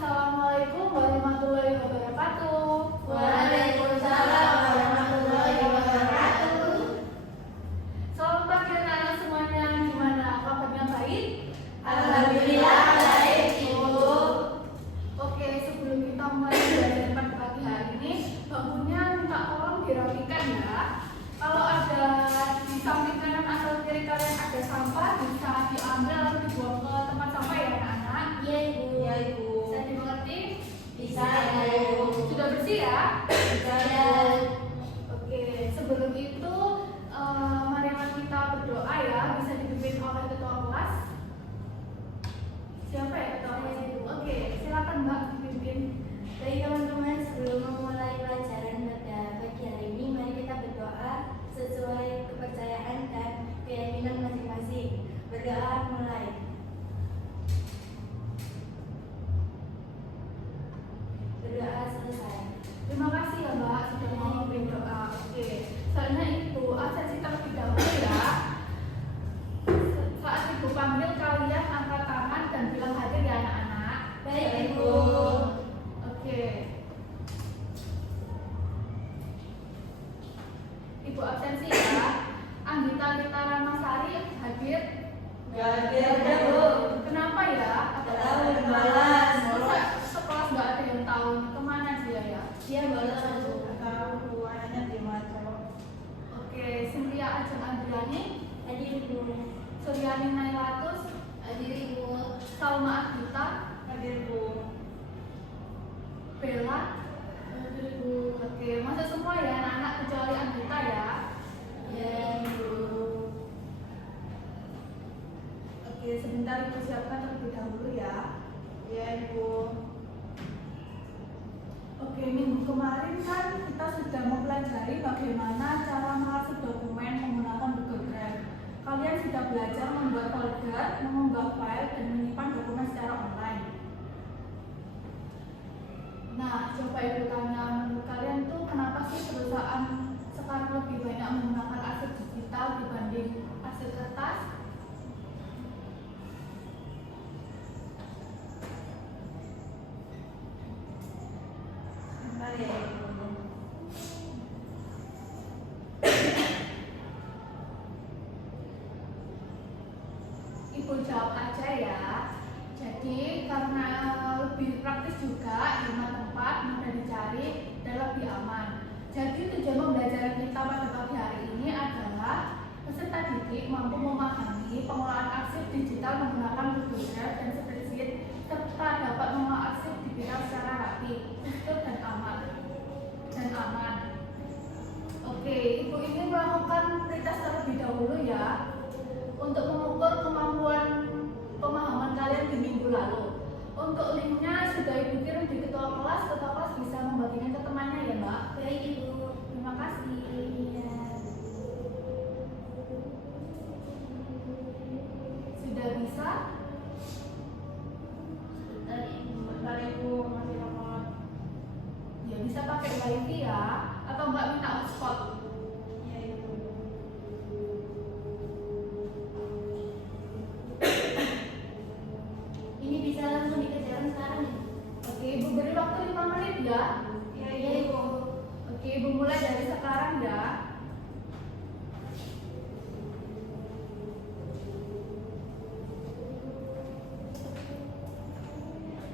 Assalamualaikum warahmatullahi wabarakatuh. Waalaikumsalam warahmatullahi wabarakatuh. Selamat pagi anak-anak semuanya. Gimana kabarnya, baik? Alhamdulillah baik, Ibu. Oke, sebelum kita mulai belajar pada pagi hari ini, bangunnya minta tolong dirapikan ya. Kalau ada di samping kanan atau kiri kalian ada sampah, bisa diambil lalu dibuang ke tempat sampah ya anak-anak. Iya, Ibu. Ya, Ibu. Bisa dimengerti? Bisa, Ibu. Sudah bersih ya? Bisa, ya. Oke, sebelum itu marilah kita berdoa ya. Bisa dipimpin oleh ketua kelas. Siapa ya ketua kelas itu? Oke, silakan Mbak dipimpin. Baik teman-teman, sebelum memulai pelajaran pada pagi hari ini, mari kita berdoa sesuai kepercayaan dan keyakinan masing-masing. Berdoa mulai. Berdoa selesai. Terima kasih ya Mbak sudah mau memimpin doa. Oke, selanjutnya itu absensi terlebih dahulu ya. Saat Ibu panggil kalian angkat tangan dan bilang hadir ya anak-anak. Baik, Ibu. Oke. Ibu absensi ya. Anggita Lita Ramasari hadir. Nggak ada, Bu. Kenapa ya? Nggak tahu, malas. Masa sekelas nggak ada yang tahu kemana dia ya? Dia bolos, Bu. Nggak tahu, Bu. Anaknya di Maco. Oke, Cynthia Ajeng Andriani, Hadir, Ibu. Suryani Nailatus, Hadir, Ibu. Salma Agita, Hadir, Bu. Bella. Hadir, Ibu. Oke, masuk semua ya anak-anak kecuali Anggita ya. Ya, Ibu. Oke, sebentar Ibu siapkan terlebih dahulu ya. Ya, Ibu. Oke, minggu kemarin kan kita sudah mempelajari bagaimana cara mengarsip dokumen menggunakan Google Drive. Kalian sudah belajar membuat folder, mengunggah file, dan menyimpan dokumen secara online. Nah, coba Ibu tanya, menurut kalian tuh kenapa sih perusahaan sekarang lebih banyak menggunakan arsip digital dibanding arsip kertas? Bentar ya, Ibu. Ibu jawab aja ya. Jadi karena lebih praktis juga, hemat tempat, mudah dicari, dan lebih aman. Jadi tujuan pembelajaran kita pada pagi hari ini adalah peserta didik mampu memahami pengolahan arsip digital menggunakan Google Drive dan spreadsheet, serta dapat mengolah arsip digital secara rapi, utuh dan aman. Oke, Ibu ini melakukan pretest terlebih dahulu ya, untuk mengukur kemampuan pemahaman kalian di minggu lalu. Untuk linknya sudah Ibu kirim di ketua kelas bisa membaginya ke temannya ya Mbak. Baik, Ibu. Terima kasih. Ya. Sudah bisa? Bentar, Ibu. Bentar, Ibu. Masih lemot. Ya bisa pakai wifi ya, atau Mbak minta hotspot. Ya, Ibu. Ini bisa langsung dikerjakan sekarang ya? Oke, Ibu beri waktu 5 menit ya. Ya, Iya, Ibu. Ibu. Oke, Ibu mulai dari sekarang ya.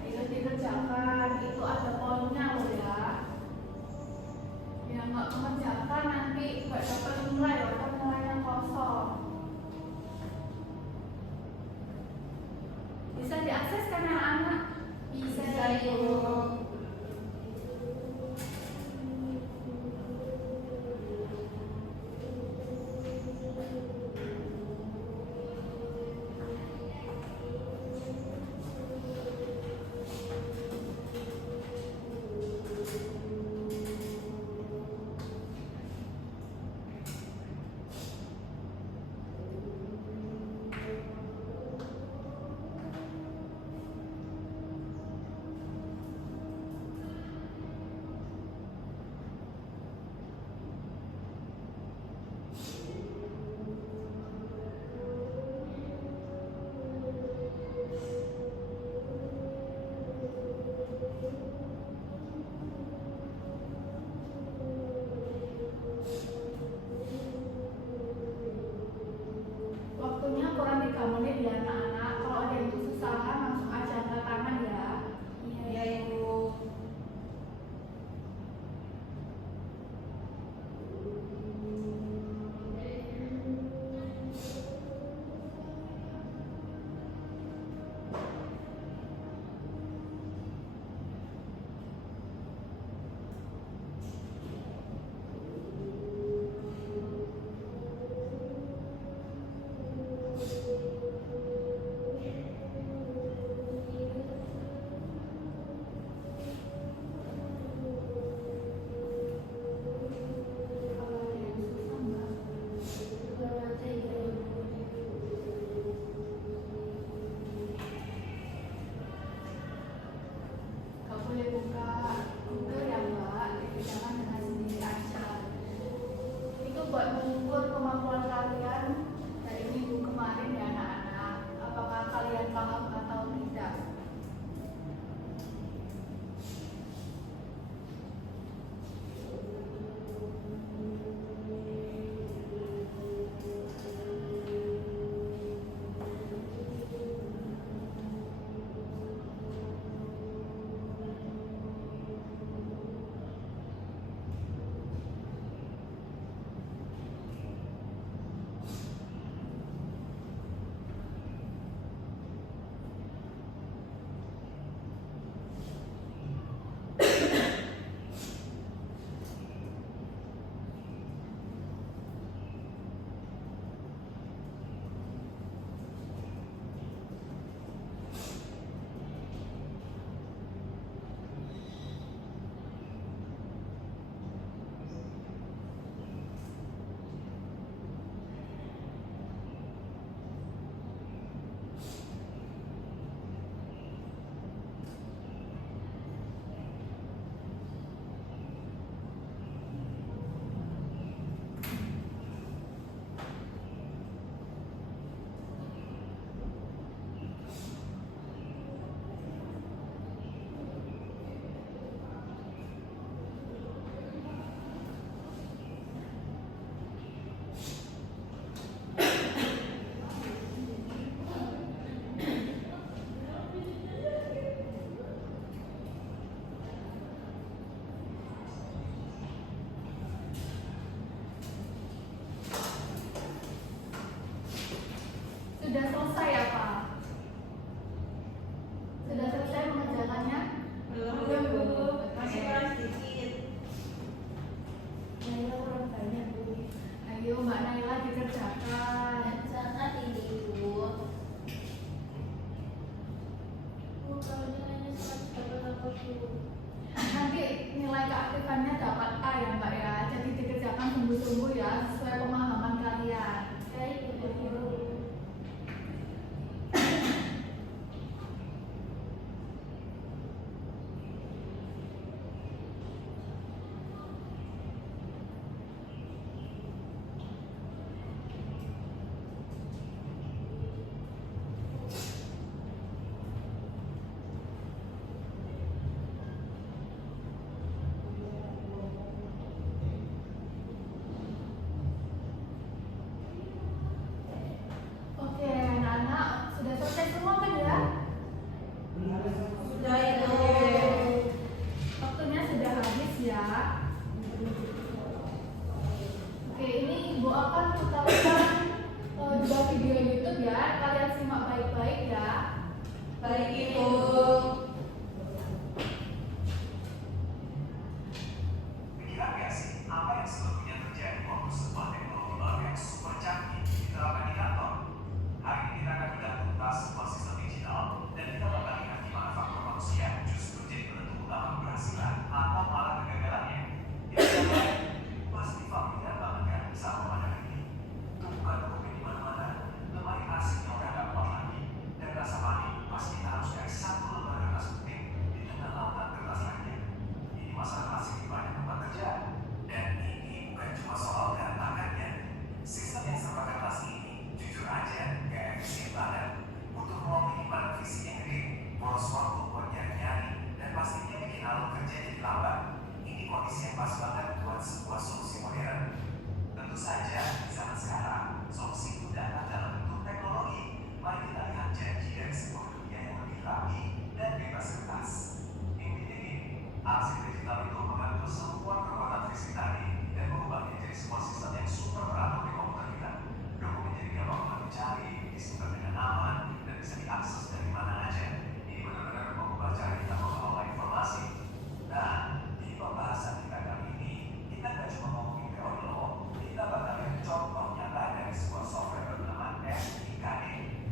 Ayo dikerjakan, itu ada poinnya loh ya. Yang nggak mengerjakan nanti nggak dapat nilai atau nilainya kosong. Bisa diakses kan anak-anak? Bisa, Bisa, Ibu. Ibu. keaktifannya dapat A ya Mbak ya. Jadi dikerjakan sungguh-sungguh ya sesuai pemahaman kalian. Baik, Ibu Guru. Oke, anak-anak sudah selesai semua kan ya? Sudah Ibu. Waktunya sudah habis ya. Oke, ini Ibu akan putarkan dua video YouTube ya. Kalian simak baik-baik ya. Baik Ibu. Pikiran nggak sih apa yang sebetulnya terjadi waktu sebuah teknologi baru yang super canggih diterapkan di kantor? Hari ini kita akan bedah tuntas sebuah sistem digital dan kita bakal lihat gimana faktor manusia justru jadi penentu utama keberhasilan atau malah kegagalannya. Yang lain pasti familiar banget kan sama pemandangan ini. Bukan kopi di mana-mana, lemari asing yang udah nggak kuat lagi, dan rasa panik pas kita harus cari satu lembar kertas putih di tengah lautan kertas lainnya. Ini masalah klasik di banyak tempat kerja. Dan ini bukan cuma soal berantakannya. Sistem yang serba kertas ini, jujur aja, gak efisien banget. Butuh ruang penyimpanan fisik yang gede, boros waktu buat nyari-nyari, dan pastinya bikin alur kerja jadi lambat. Ini kondisi yang pas banget buat sebuah solusi modern. Tentu saja, di zaman sekarang, solusi itu datang dalam bentuk teknologi. Mari kita lihat janji dari sebuah dunia yang lebih rapi dan bebas kertas. Intinya gini, arsip digital itu mengatur semua kekuatan fisik tadi dan mengubahnya jadi sebuah sistem yang super teratur di komputer kita. Dokumen jadi gampang untuk dicari, disimpan dengan aman, dan bisa diakses dari mana aja. Ini benar-benar mengubah cara kita mengelola informasi. Nah, di pembahasan kita kali ini, kita nggak cuma ngomongin teori loh, kita bakal lihat contoh nyata dari sebuah software bernama SIKD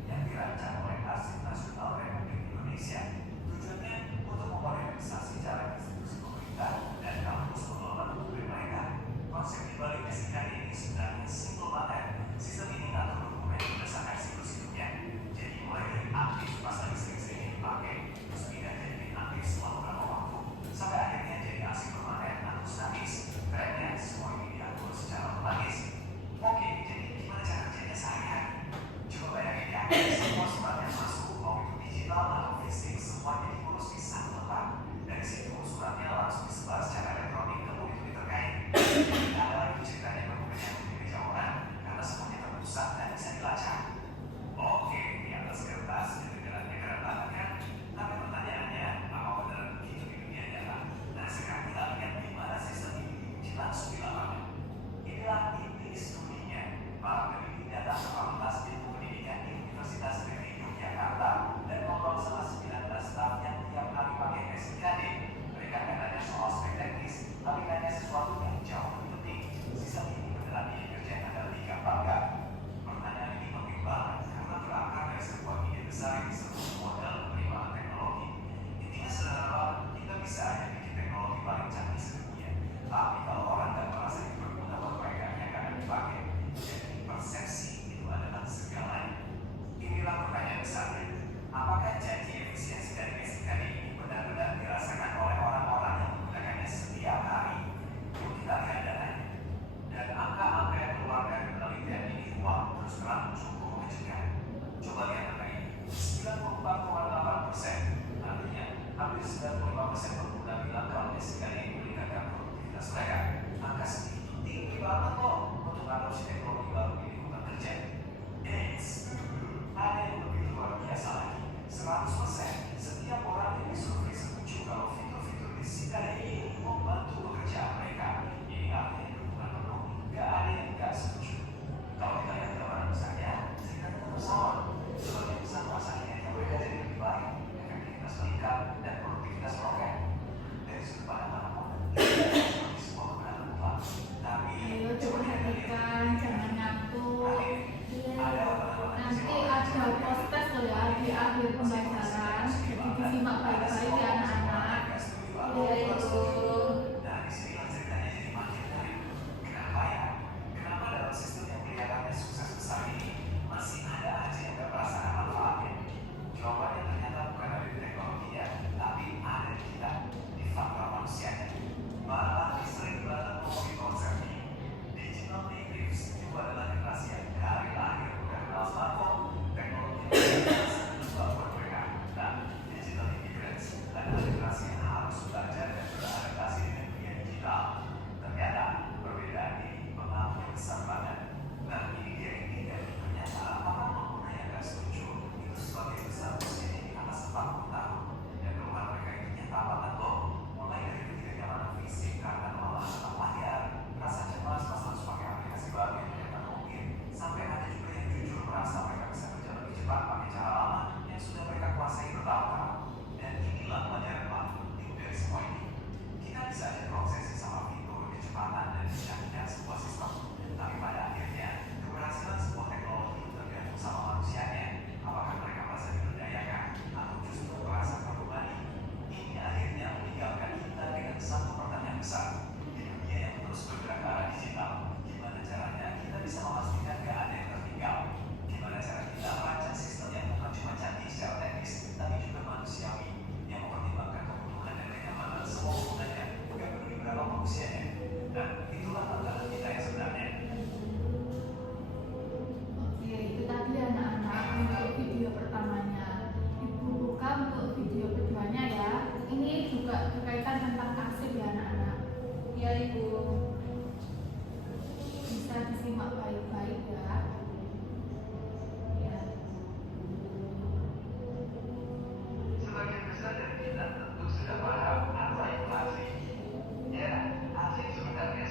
yang dirancang oleh Arsip Nasional Republik Indonesia. Tujuannya untuk memodernisasi cara institusi pemerintah usianya. Dan itulah tantangan kita yang sebenarnya. Oke, itu tadi anak-anak untuk video pertamanya. Ibu buka untuk video keduanya ya. Ini juga berkaitan tentang arsip ya anak-anak. Iya Ibu. Bisa disimak baik-baik ya. Iya. Sebagian besar dari kita tentu sudah paham apa itu arsip. Ya, arsip sebenarnya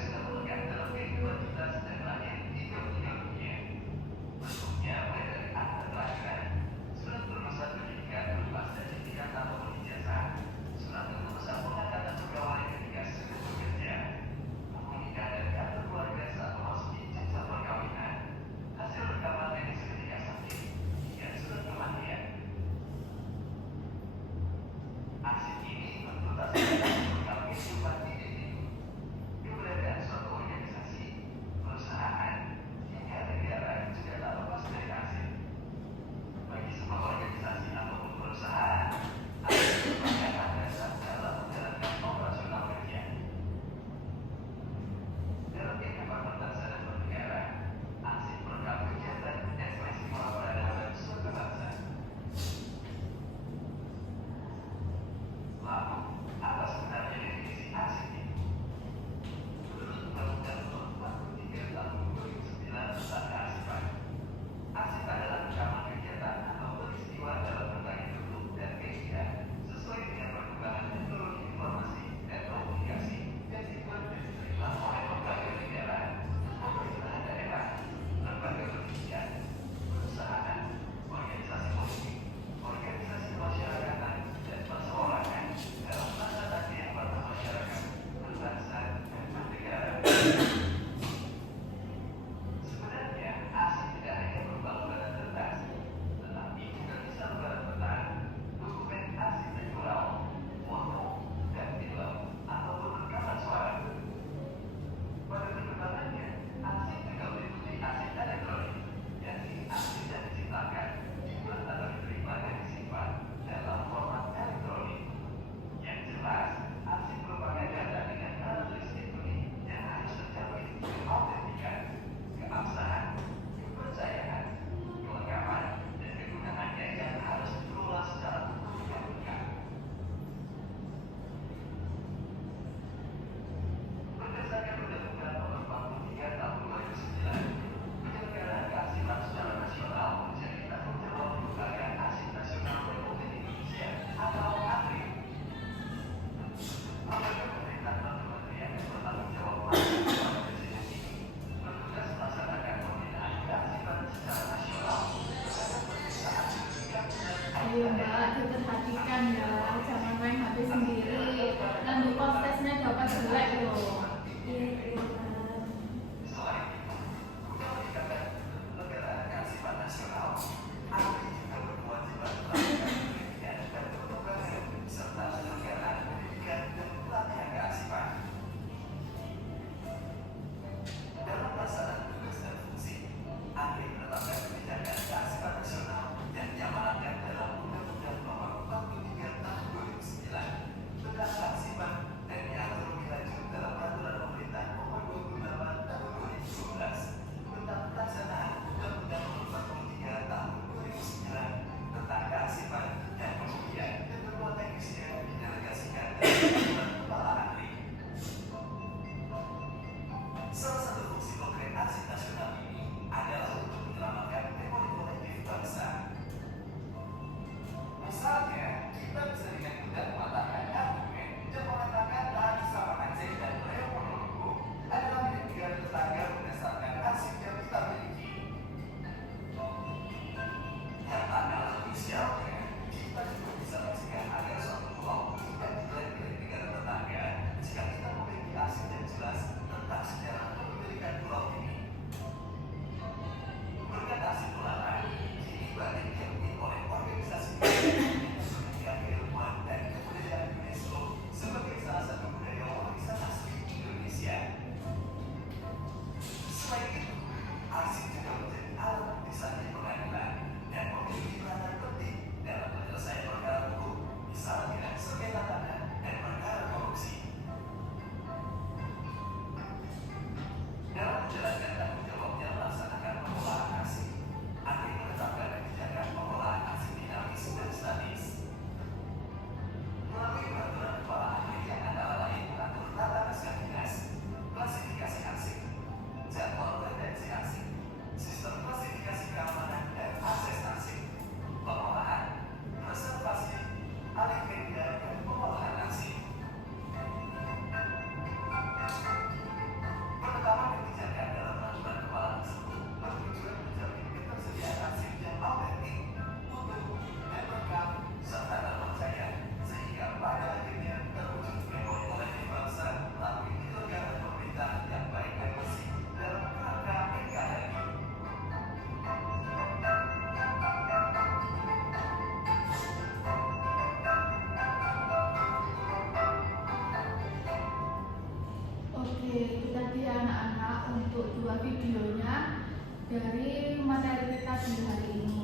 Oke, itu tadi ya anak-anak untuk dua videonya dari materi kita di hari ini.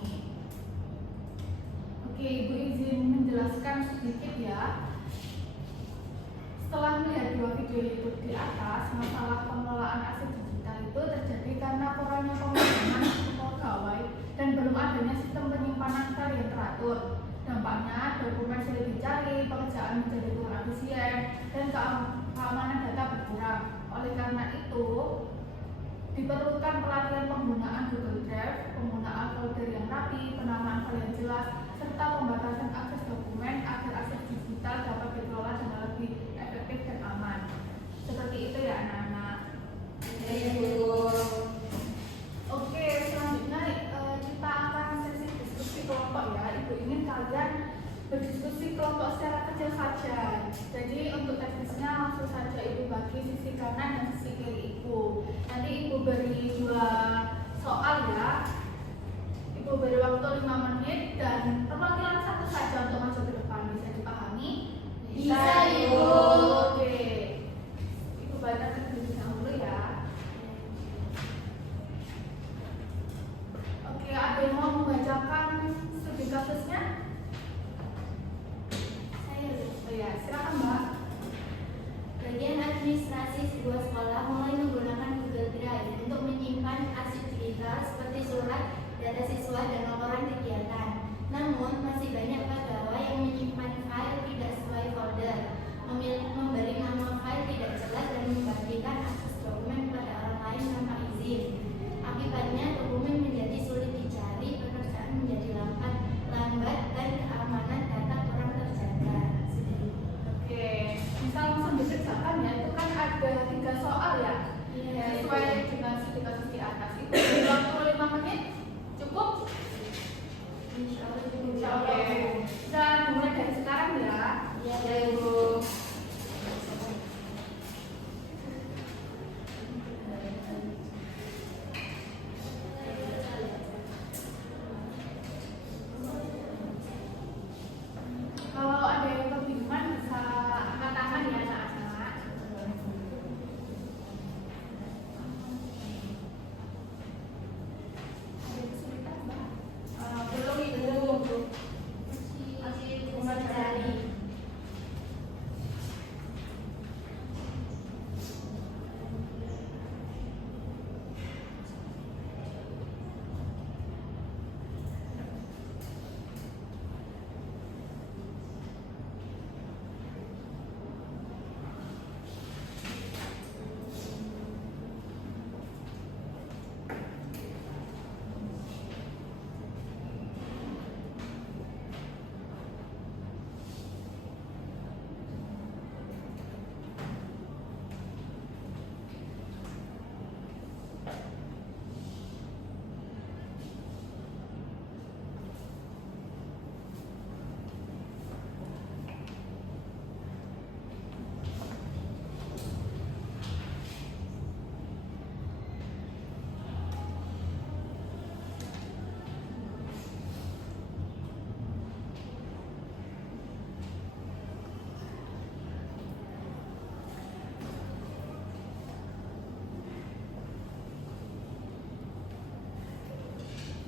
Oke, Ibu izin menjelaskan sedikit ya. Setelah melihat dua video itu di atas, masalah pengelolaan aset digital itu terjadi karena kurangnya pemahaman pegawai dan belum adanya sistem penyimpanan file yang teratur. Dampaknya dokumen sulit dicari, pekerjaan menjadi kurang efisien, dan keamanan data berkurang. Oleh karena itu, diperlukan pelatihan penggunaan Google Drive, penggunaan folder yang rapi, penamaan file yang jelas, serta pembatasan akses dokumen agar aset digital dapat dikelola dengan lebih efektif dan aman. Seperti itu ya anak-anak. Ya, Ibu. Oke, selanjutnya kita akan sesi diskusi kelompok ya. Ibu ingin kalian berdiskusi kelompok secara kecil saja. Jadi untuk teknisnya langsung saja Ibu bagi sisi kanan dan sisi kiri Ibu. Nanti Ibu beri 2 soal ya. Ibu beri waktu 5 menit dan perwakilan satu saja untuk maju ke depan. Bisa dipahami? Bisa, Ibu. Oke. Ibu bacakan terlebih dahulu ya. Oke, ada yang mau membacakan studi kasusnya? Oh ya, silakan Mbak. Bagian administrasi sebuah sekolah mulai menggunakan Google Drive untuk menyimpan arsip digital seperti surat, data siswa, dan laporan kegiatan. Namun, masih banyak pegawai yang menyimpan file tidak sesuai folder, memberi nama file tidak jelas, dan membagikan akses dokumen kepada orang lain tanpa izin. Akibatnya, dokumen menjadi sulit dicari, pekerjaan menjadi lambat, dan keamanan data kurang terjaga. Oke, bisa langsung dikerjakan ya. Itu kan ada 3 soal ya. Iya, Sesuai dengan studi kasus di atas. Itu beri waktu 5 menit. Cukup? Insya Allah, Oke. Kita mulai dari sekarang ya. Ya, Ibu. Kalau ada yang kebingungan bisa angkat tangan ya anak-anak. Ada kesulitan Mbak? Belum, Ibu. masih mencari.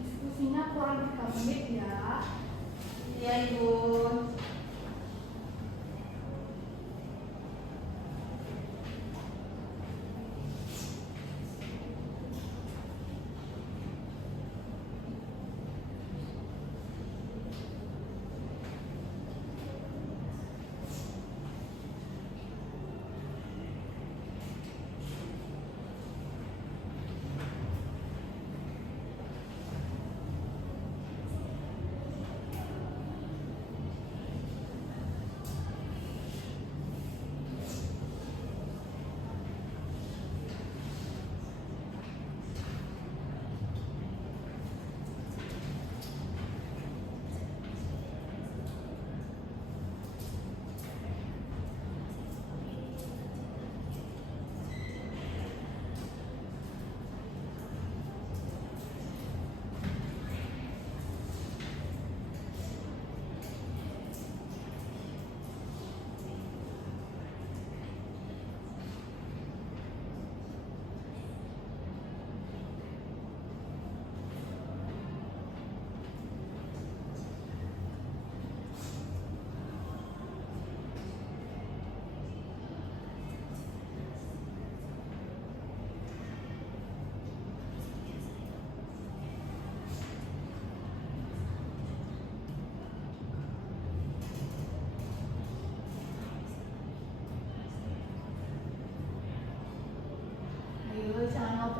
Diskusinya kurang 3 menit ya. Ya, Ibu.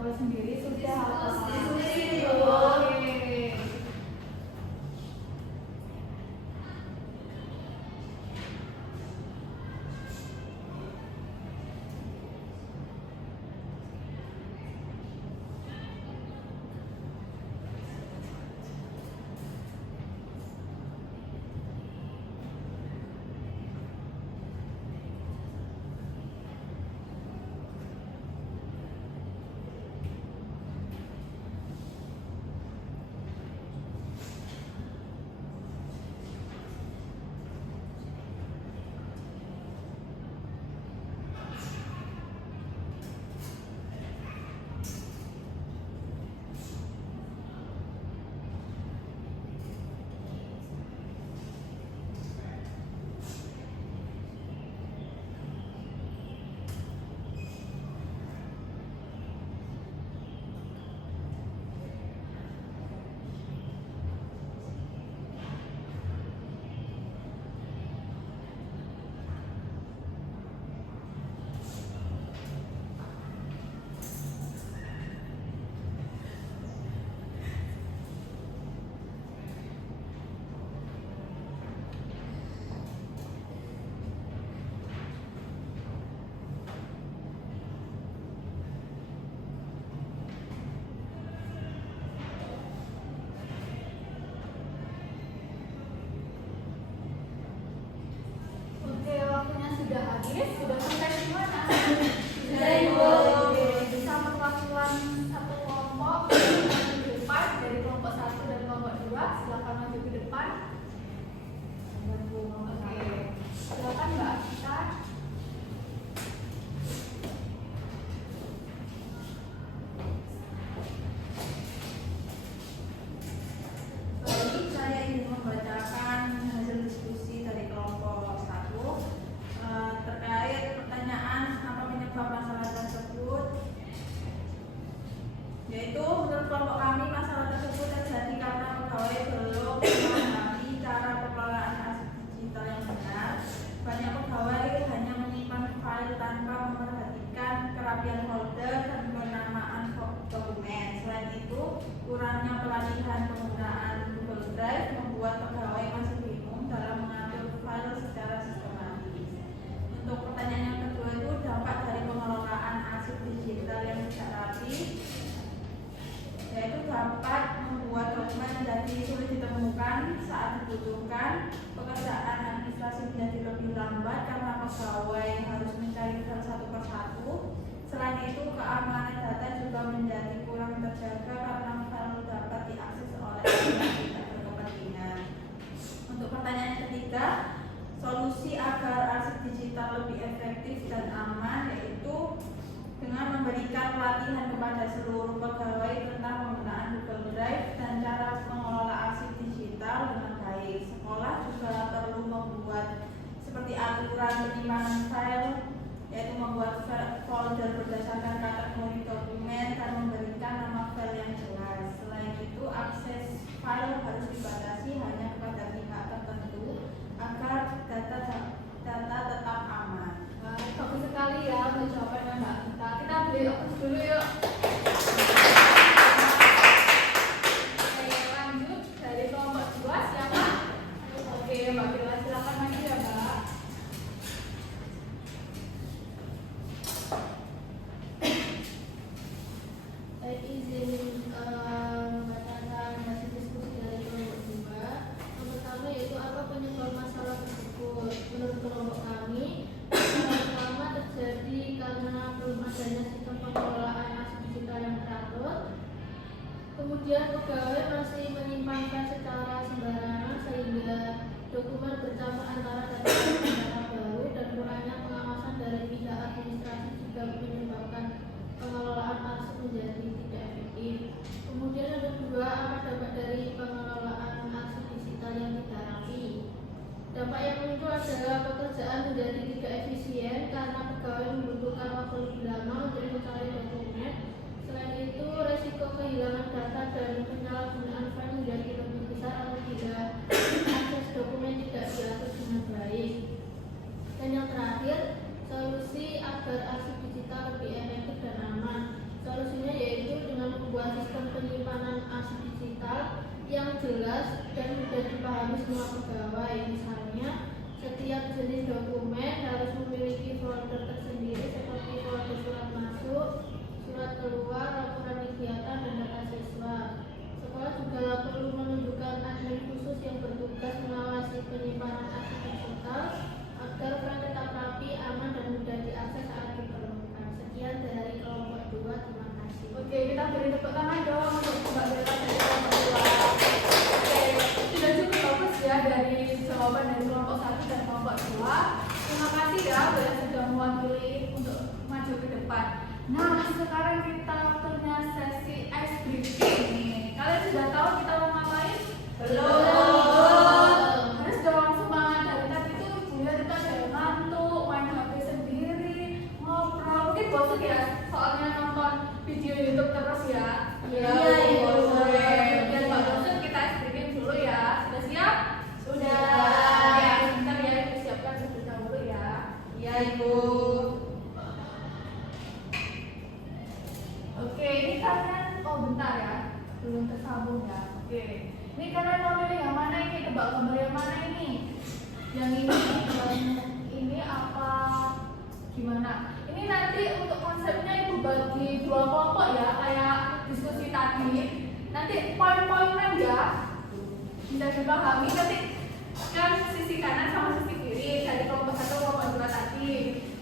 Kalau sendiri sudah hafal. Diskusi, Bu. Oke. Oke, waktunya sudah habis. Sudah sampai di mana? Sudah, Ibu. Oke, bisa perwakilan satu kelompok maju ke depan dari kelompok 1 dan kelompok 2. Silakan maju ke depan. Oke, silakan Mbak Kita. Baik, saya ingin membacakan hasil diskusi dari kelompok 1 terkait pertanyaan apa penyebab masalah tersebut. Yaitu menurut kelompok kami masalah tersebut terjadi karena pegawai belum memahami cara pengelolaan aset digital yang benar. Banyak pegawai hanya menyimpan file tanpa memperhatikan kerapian folder dan penamaan dokumen. Selain itu, kurangnya pelatihan penggunaan Google Drive membuat pegawai masih bingung dalam mengatur file secara sistematis. Untuk pertanyaan yang kedua itu dampak dari pengelolaan arsip digital yang tidak rapi, yaitu dapat membuat dokumen menjadi sulit ditemukan saat dibutuhkan, pekerjaan administrasi menjadi lebih lambat karena pegawai harus mencari file satu persatu. Selain itu, keamanan data juga menjadi kurang terjaga karena file dapat diakses oleh orang yang tidak berkepentingan. Untuk pertanyaan ketiga, solusi agar arsip digital lebih efektif dan aman yaitu dengan memberikan pelatihan kepada seluruh pegawai tentang penggunaan Google Drive dan cara mengelola arsip digital dengan baik. Sekolah juga perlu membuat seperti aturan penyimpanan file, yaitu membuat folder berdasarkan kategori dokumen dan memberikan nama file yang jelas. Selain itu, akses file harus dibatasi hanya kepada pihak tertentu agar data tetap aman. Bagus sekali ya untuk jawabannya Mbak Kita. Kita beli okus dulu yuk. Oke, lanjut dari kelompok 2 siapa? Oke, Mbak Bila silakan maju ya Mbak. Saya izin membacakan hasil diskusi dari kelompok 2. Yang pertama yaitu apa penyebab masalah tersebut. Menurut kelompok kami, masalah pertama terjadi karena belum adanya sistem pengelolaan aset digital yang teratur. Kemudian pegawai masih menyimpankan secara sembarangan sehingga dokumen bercampur antara data dan baru dan kurangnya pengawasan dari pihak administrasi juga menyebabkan pengelolaan arsip menjadi tidak efektif. Kemudian yang kedua, apa dampak dari pengelolaan arsip digital yang tidak rapi? Dampak yang muncul adalah pekerjaan menjadi tidak efisien karena pegawai membutuhkan waktu lebih lama untuk mencari dokumen. Selain itu, resiko kehilangan data dan penyalahgunaan file menjadi lebih besar apabila akses dokumen tidak diatur dengan baik. Dan yang terakhir, solusi agar arsip digital lebih efektif dan aman. Solusinya yaitu jenis dokumen harus memiliki folder tersendiri seperti folder surat masuk, surat keluar, laporan kegiatan, dan data siswa. Sekolah juga perlu menunjukkan admin khusus yang bertugas mengawasi penyimpanan arsip digital agar file tetap rapi, aman, dan mudah diakses saat diperlukan. Sekian dari kelompok 2, terima kasih. Oke, kita beri tepuk tangan dong untuk Mbak Bella dari kelompok 2. Oke, sudah cukup bagus ya dari jawaban dari kelompok 1 dan kelompok 2. Terima kasih ya Bella sudah mewakili untuk maju ke depan. Nah, sekarang kita waktunya sesi ice breaking nih. Kalian sudah tahu kita mau ngapain? Belum. Harus dong semangat. Dari tadi tuh ibunya kita ada yang ngantuk, main HP sendiri, ngobrol. Mungkin bosan ya soalnya nonton video YouTube terus ya. Iya, Ibu. Ibu. Biar nggak bosan kita ice breaking dulu ya. Sudah siap? Sudah. Ya, bentar ya Ibu siapkan terlebih dahulu ya. Iya Ibu. Oke, ini kalian, oh bentar ya, belum tersambung ya. Oke, ini kalian mau pilih yang mana ini? Tebak gambar yang mana ini? Yang ini apa? Gimana? Ini nanti untuk konsepnya ibu bagi 2 kelompok ya, kayak diskusi tadi. Nanti poin-poinan ya, bisa dipahami. Nanti kan sisi kanan sama sisi kiri dari kelompok 1 kelompok 2 tadi.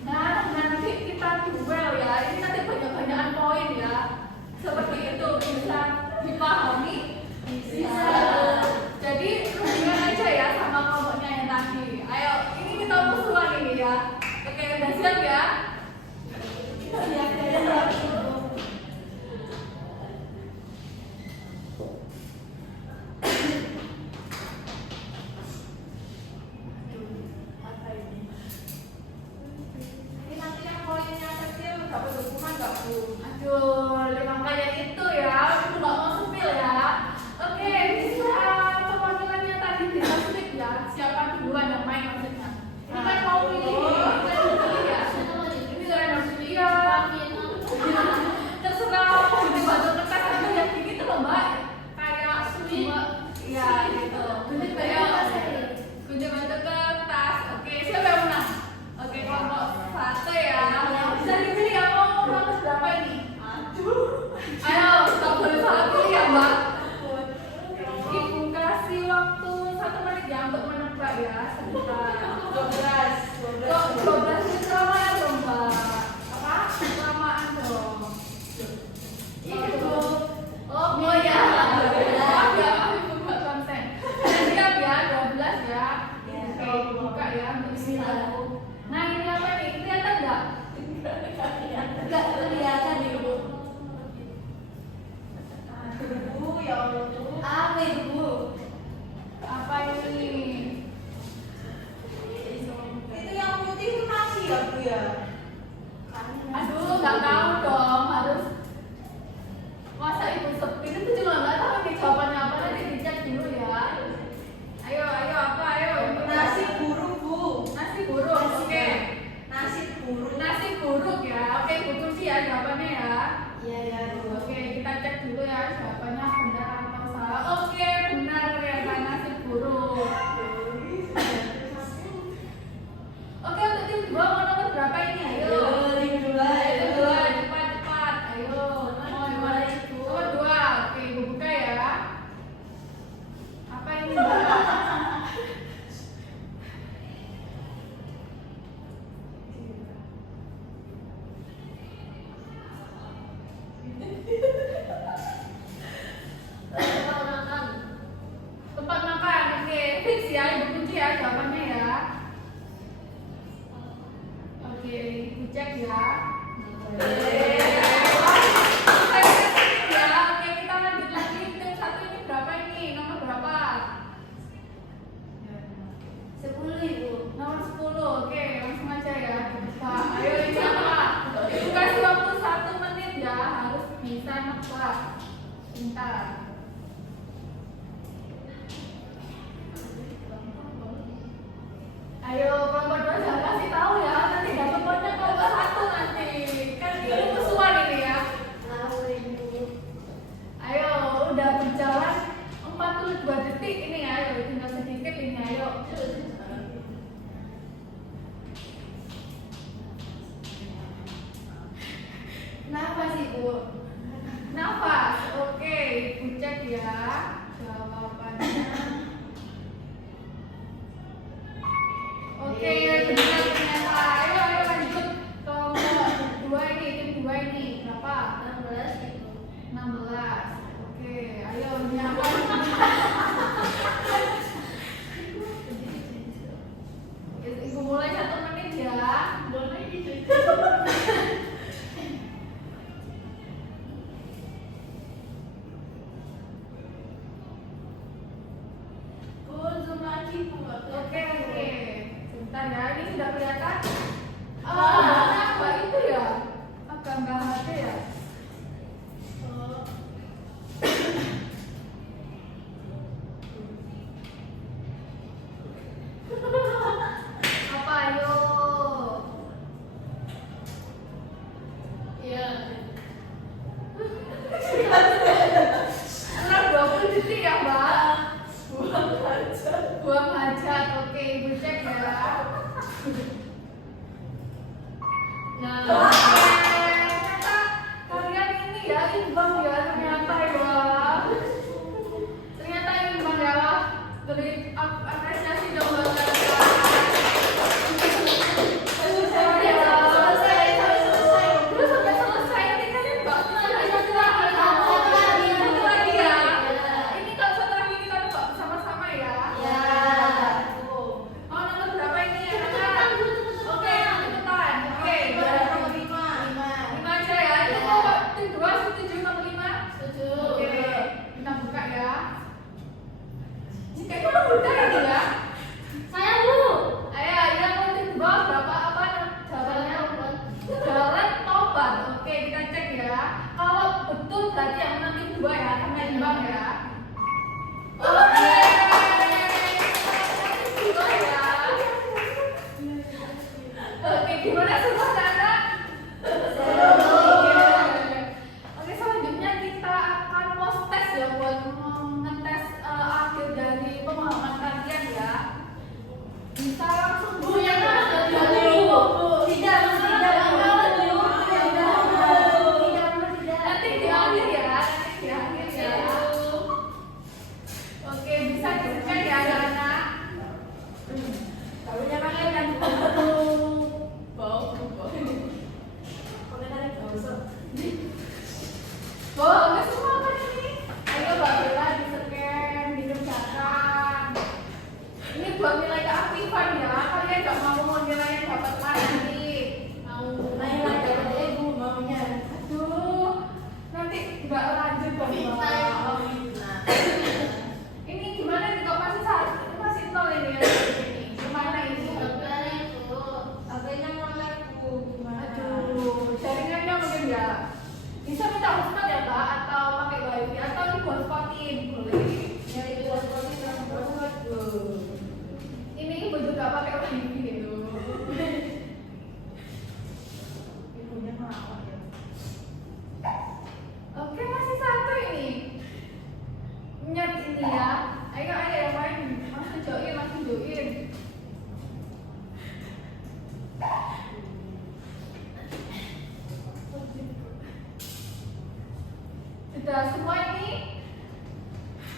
Nah, nanti kita duel ya. Ini nanti banyak-banyakan poin ya. Seperti itu bisa dipahami? Bisa. Jadi rundingan aja ya sama kelompoknya yang tadi. Ayo, ini kita musuhan ini ya. Oke, udah siap ya? Ini nanti yang poinnya kecil dapat hukuman nggak Bu? Aduh, memang kayak itu ya. Ibu nggak mau sepil ya. Oke, bisa perwakilannya tadi bisa speak ya. Siapa duluan yang main maksudnya? Ini kan mau pilih, kita pilih ya. Ini random pilih ya. Terserah mau jadi batu kertas atau yang gini tuh loh Mbak. Kayak cuma, ya gitu. Gunting batu kertas. Oke, siapa yang menang? Oke, kelompok 1 ya. Bisa dipilih yang mau kelompok berapa ini? Ayo, tak boleh Nafas Ibu. Nafas. Oke, Ibu cek ya jawabannya. Oke, benar ternyata. Ayo lanjut ke dua ini, tim dua ini berapa? 16 Ibu. 16. Oke, ayo nyapa. Ibu mulai 1 menit ya. Boleh gitu. Zoom lagi Bu. Oke. Sebentar ya, ini sudah kelihatan. Ah. Apa itu ya? Agak nggak ada ya? Apa ayo? Iya. Kurang 20 detik ya, Mbak. Buang aja. Buang hajat. Oke, Ibu cek ya. Nah, ternyata kalian ini ya imbang ya ternyata ya. Ternyata imbang ya. Beri apresiasi dong buat kalian. Selesai. Terus sampai selesai nanti kalian nggak bisa lagi ya. Ini kalau setelah ini kita buka bersama-sama ya. Ya. Oh, nomor berapa ini ya? Oke, cepetan. Oke, Nomor 5. 5 aja ya. Itu kok tim 2 setuju nomor 5? Setuju. Oke, kita buka ya. Kayaknya udah buka ini ya. Saya Bu. Ayo, yang tim 2 berapa apa jawabannya? Jalan Tobat. Oke, kita cek ya. Kalau betul berarti yang menang tim 2 ya, karena imbang ya. Oke. Tim 2 ya. Oke, gimana semua anak? Oke, selanjutnya kita akan post test ya buat ngetes akhir dari pemahaman kalian ya. Bisa langsung Bu, yang mana? Tidak. Nanti di akhir ya, nanti di akhir ya. Oke, bisa dicek ya anak-anak. Tahunya kalian kan bau. Komentarnya bau. Oh, oke semua kan ini. Ayo Mbak Bella di-scan, dikerjakan. Ini buat nilai keaktifan ya. Kalian nggak mau nilai yang dapat nanti. Mau Nailah dapat Ibu maunya. Aduh, nanti nggak lanjut dong Bisa, Mbak. Nah, Ini gimana nih kok masih nol ini ya? Ini gimana ini? akhirnya mulai Bu. Gimana? Aduh, jaringannya mungkin ya. Bisa minta hotspot ya Mbak atau pakai wifi atau di hotspotin boleh. Ya itu hotspot yang hotspot Bu. Ini ibu juga pakai wifi gitu. Ibunya ngelawan ya. Oke, masih satu ini. Nyet ini ya. Ayo yang main. Mas tunjukin. Sudah semua ini?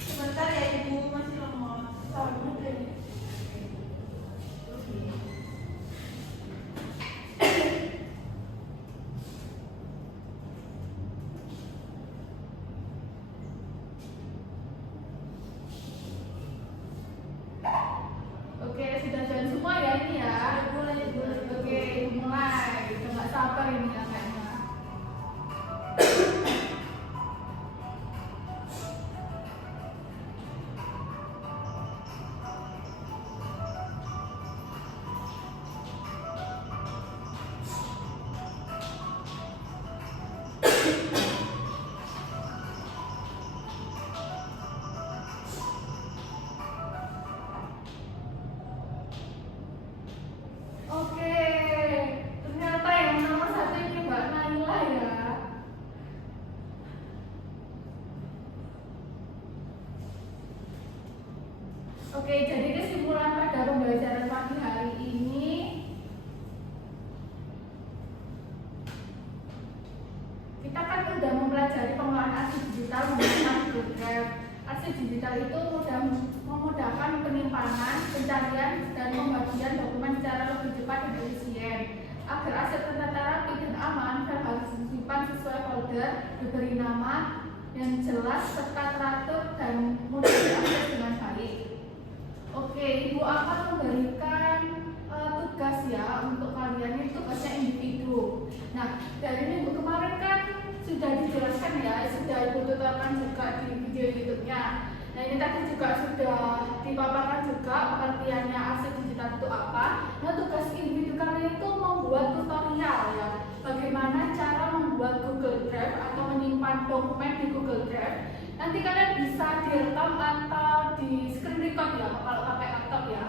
Sebentar ya Ibu, masih lemot. Sama deh. Oke, sudah jalan semua ya ini ya. Oke, mulai. Kita nggak sabar ini ya kayaknya. kita kan udah mempelajari pengelolaan arsip digital menggunakan Google Drive. Arsip digital itu memudahkan penyimpanan, pencarian, dan pembagian dokumen secara lebih cepat dan efisien. Agar arsip tertata rapi dan aman, file harus disimpan sesuai folder, diberi nama yang jelas, serta teratur dan mudah diakses dengan baik. Oke, Ibu akan memberikan tugas ya untuk kalian. Ini tugasnya individu. Nah, dari minggu kemarin kan sudah dijelaskan ya, sudah Ibu tuturkan juga di video YouTube-nya. Nah, ini tadi juga sudah dipaparkan juga pengertiannya arsip digital itu apa. Nah, tugas individu kalian itu membuat tutorial ya, bagaimana cara membuat Google Drive atau menyimpan dokumen di Google Drive. Nanti kalian bisa direkam atau di screen record ya, kalau pakai laptop ya.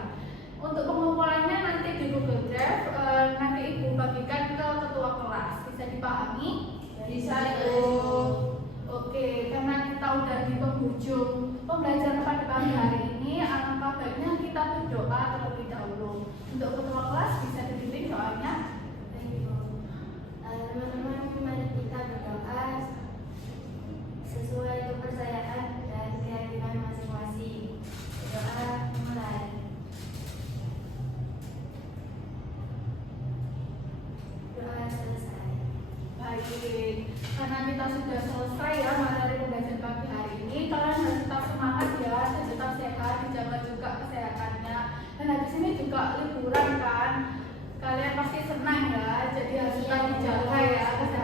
Untuk pengumpulannya nanti di Google Drive, nanti Ibu bagikan ke ketua kelas. Bisa dipahami? Bisa itu. Oke, karena kita udah di penghujung pembelajaran pada pagi hari ini, alangkah baiknya kita berdoa terlebih dahulu. Untuk ketua kelas bisa dipimpin doanya. Teman-teman, mari kita berdoa sesuai kepercayaan dan keyakinan masing-masing. Doa mulai. Doa selesai. Baik, karena kita sudah selesai ya materi pembelajaran pagi hari ini, kalian harus tetap semangat ya, dan tetap sehat, dijaga juga kesehatannya. Dan habis ini juga liburan kan, kalian pasti senang ya, jadi harus tetap dijaga ya kesehatan.